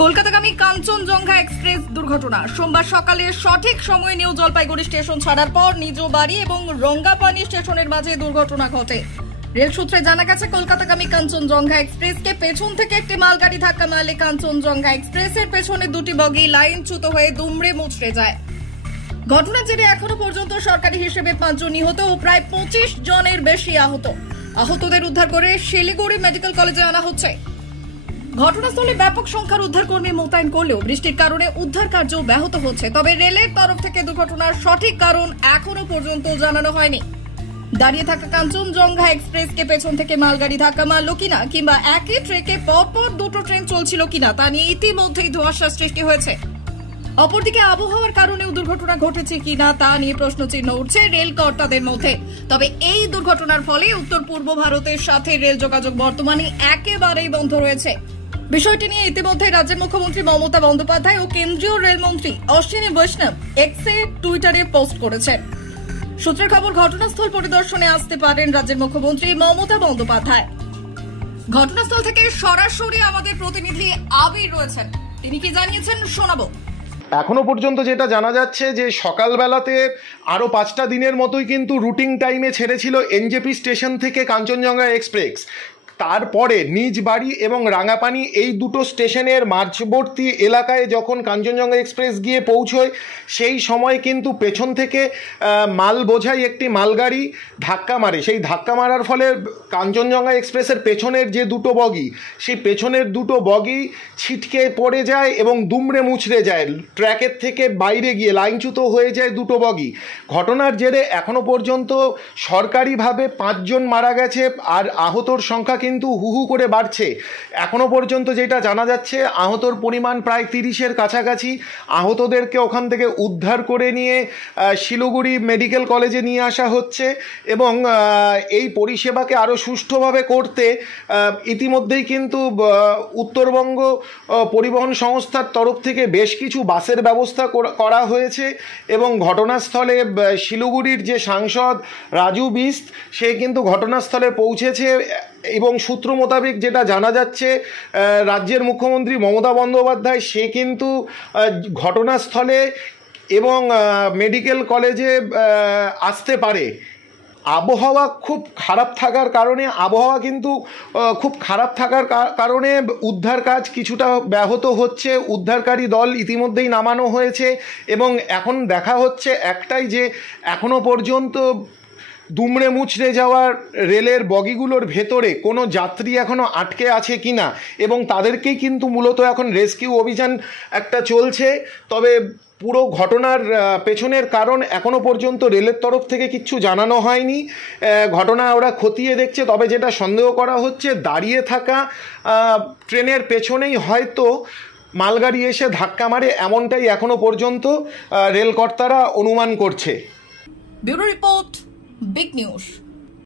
কলকাতাগামী Kanchenjunga express দুর্ঘটনা সোমবার সকালে সঠিক সময়ে নিউ জলপাইগুড়ি স্টেশন ছাড়ার পর নিজ বাড়ি এবং রঙ্গাপানি স্টেশনের মাঝে দুর্ঘটনা ঘটে। রেল সূত্রে জানা গেছে, কলকাতাগামী কাঞ্চনজঙ্ঘা এক্সপ্রেসকে পেছন থেকে একটি মালগাড়ি ধাক্কা মারলে কাঞ্চনজঙ্ঘা এক্সপ্রেসের পেছনে দুটি বগি লাইনচ্যুত হয়ে দুমড়ে মুচড়ে যায়। ঘটনার জেরে এখনো পর্যন্ত সরকারি হিসেবে 5 জন নিহত ও প্রায় 25 জনের বেশি আহত। আহতদের উদ্ধার করে শিলিগুড়ি মেডিকেল কলেজে আনা হচ্ছে। ঘটনাস্থলে ব্যাপক সংখ্যার উদ্ধারকর্মী মোতায়েন করলেও বৃষ্টির কারণে উদ্ধার কার্য ব্যাহত হচ্ছে। তবে রেলের তরফ থেকে দুর্ঘটনার সঠিক কারণ এখনো পর্যন্ত জানানো হয়নি। দাঁড়িয়ে থাকা কাঞ্চনজঙ্ঘা এক্সপ্রেসকে পেছন থেকে মালগাড়ি ধাক্কা মারল কিনা কিংবা একই ট্রেকে পরপর দুটো ট্রেন চলছিল কিনা তা নিয়ে ইতিমধ্যেই ধোঁয়াশার সৃষ্টি হয়েছে। অপরদিকে আবহাওয়ার কারণেও দুর্ঘটনা ঘটেছে কিনা তা নিয়ে প্রশ্নচিহ্ন উঠছে রেল কর্তাদের মধ্যে। তবে এই দুর্ঘটনার ফলে উত্তর পূর্ব ভারতের সাথে রেল যোগাযোগ বর্তমানে একেবারেই বন্ধ রয়েছে। বিষয়টি নিয়ে ইতিমধ্যে রাজ্যের মুখ্যমন্ত্রী মমতা বন্দ্যোপাধ্যায় ও কেন্দ্রীয় রেলমন্ত্রী অশ্বিনী বৈষ্ণব এক্সে টুইটারে পোস্ট করেছেন। সূত্রের খবর, ঘটনাস্থল পরিদর্শনে আসতে পারেন রাজ্যের মুখ্যমন্ত্রী মমতা বন্দ্যোপাধ্যায়। ঘটনাস্থল থেকে সরাসরি আমাদের প্রতিনিধি আবির রয়েছেন, তিনি কি জানিয়েছেন শোনাবো। এখনো পর্যন্ত যেটা জানা যাচ্ছে যে সকালবেলাতে আরও 5টা দিনের মতোই কিন্তু রুটিন টাইমে ছেড়েছিল এনজেপি স্টেশন থেকে কাঞ্চনজঙ্ঘা এক্সপ্রেস। তারপরে নিজ বাড়ি এবং রাঙাপানি এই দুটো স্টেশনের মাঝবর্তী এলাকায় যখন কাঞ্চনজঙ্ঘা এক্সপ্রেস গিয়ে পৌঁছয়, সেই সময় কিন্তু পেছন থেকে মাল বোঝাই একটি মালগাড়ি ধাক্কা মারে। সেই ধাক্কা মারার ফলে কাঞ্চনজঙ্ঘা এক্সপ্রেসের পেছনের যে দুটো বগি, সেই পেছনের দুটো বগি ছিটকে পড়ে যায় এবং দুমড়ে মুচড়ে যায়। ট্র্যাকের থেকে বাইরে গিয়ে লাইনচ্যুত হয়ে যায় দুটো বগি। ঘটনার জেরে এখনও পর্যন্ত সরকারিভাবে 5 জন মারা গেছে, আর আহতর সংখ্যা কিন্তু হু করে বাড়ছে। এখনো পর্যন্ত যেটা জানা যাচ্ছে, আহতর পরিমাণ প্রায় 30-এর কাছাকাছি। আহতদেরকে ওখান থেকে উদ্ধার করে নিয়ে শিলিগুড়ি মেডিকেল কলেজে নিয়ে আসা হচ্ছে এবং এই পরিষেবাকে আরও সুষ্ঠুভাবে করতে ইতিমধ্যেই কিন্তু উত্তরবঙ্গ পরিবহন সংস্থার তরফ থেকে বেশ কিছু বাসের ব্যবস্থা করা হয়েছে এবং ঘটনাস্থলে শিলিগুড়ির যে সাংসদ রাজু বিস্ত, সে কিন্তু ঘটনাস্থলে পৌঁছেছে এবং সূত্র মোতাবেক যেটা জানা যাচ্ছে, রাজ্যের মুখ্যমন্ত্রী মমতা বন্দ্যোপাধ্যায় সে কিন্তু ঘটনাস্থলে এবং মেডিকেল কলেজে আসতে পারে। আবহাওয়া খুব খারাপ থাকার কারণে উদ্ধার কাজ কিছুটা ব্যাহত হচ্ছে। উদ্ধারকারী দল ইতিমধ্যেই নামানো হয়েছে এবং এখন দেখা হচ্ছে একটাই, যে এখনো পর্যন্ত দুমড়ে মুচড়ে যাওয়ার রেলের বগিগুলোর ভেতরে কোনো যাত্রী এখনও আটকে আছে কিনা, এবং তাদেরকেই কিন্তু মূলত এখন রেস্কিউ অভিযান একটা চলছে। তবে পুরো ঘটনার পেছনের কারণ এখনও পর্যন্ত রেলের তরফ থেকে কিচ্ছু জানানো হয়নি। ঘটনা ওরা খতিয়ে দেখছে। তবে যেটা সন্দেহ করা হচ্ছে, দাঁড়িয়ে থাকা ট্রেনের পেছনেই হয়তো মালগাড়ি এসে ধাক্কা মারে, এমনটাই এখনও পর্যন্ত রেলকর্তারা অনুমান করছে। Bureau report, big news.